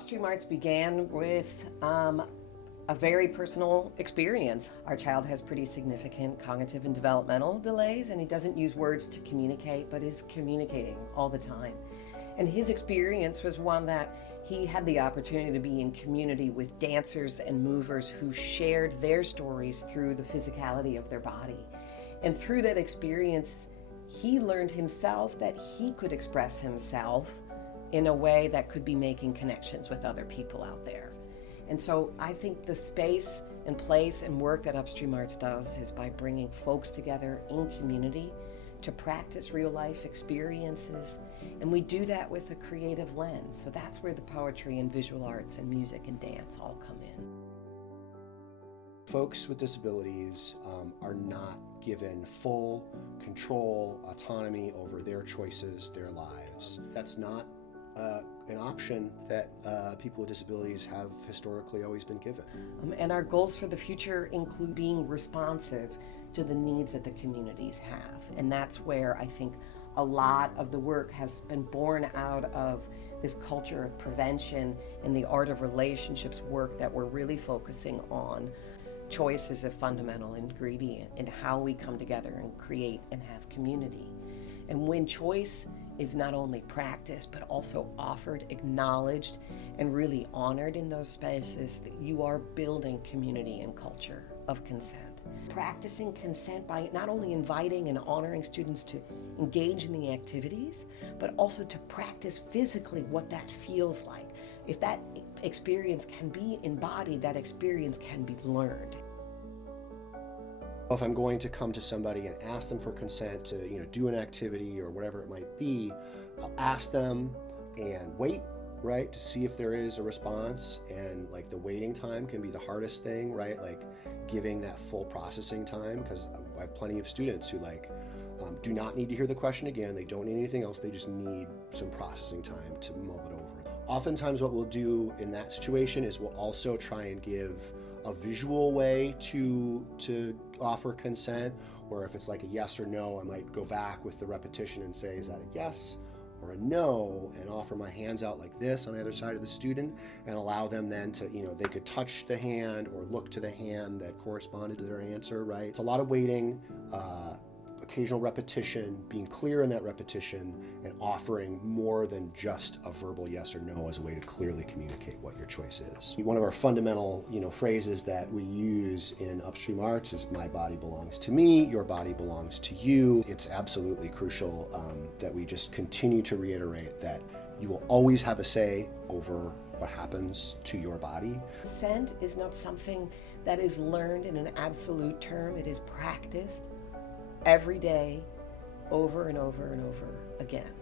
Upstream Arts began with a very personal experience. Our child has pretty significant cognitive and developmental delays, and he doesn't use words to communicate, but is communicating all the time. And his experience was one that he had the opportunity to be in community with dancers and movers who shared their stories through the physicality of their body. And through that experience, he learned himself that he could express himself in a way that could be making connections with other people out there. And so I think the space and place and work that Upstream Arts does is by bringing folks together in community to practice real life experiences. And we do that with a creative lens. So that's where the poetry and visual arts and music and dance all come in. Folks with disabilities are not given full control, autonomy over their choices, their lives. That's not an option that people with disabilities have historically always been given. And our goals for the future include being responsive to the needs that the communities have. And that's where I think a lot of the work has been born out of this culture of prevention and the art of relationships work that we're really focusing on. Choice is a fundamental ingredient in how we come together and create and have community. And when choice is not only practiced, but also offered, acknowledged, and really honored in those spaces, that you are building community and culture of consent. Practicing consent by not only inviting and honoring students to engage in the activities, but also to practice physically what that feels like. If that experience can be embodied, that experience can be learned. If I'm going to come to somebody and ask them for consent to do an activity or whatever it might be, I'll ask them and wait, right, to see if there is a response. And like the waiting time can be the hardest thing, right? Like giving that full processing time, because I have plenty of students who do not need to hear the question again. They don't need anything else. They just need some processing time to mull it over. Oftentimes what we'll do in that situation is we'll also try and give a visual way to offer consent, or if it's like a yes or no, I might go back with the repetition and say, is that a yes or a no, and offer my hands out like this on the other side of the student and allow them then to, they could touch the hand or look to the hand that corresponded to their answer, right? It's a lot of waiting, occasional repetition, being clear in that repetition, and offering more than just a verbal yes or no as a way to clearly communicate what your choice is. One of our fundamental, phrases that we use in Upstream Arts is "my body belongs to me, your body belongs to you." It's absolutely crucial that we just continue to reiterate that you will always have a say over what happens to your body. Consent is not something that is learned in an absolute term. It is practiced every day, over and over and over again.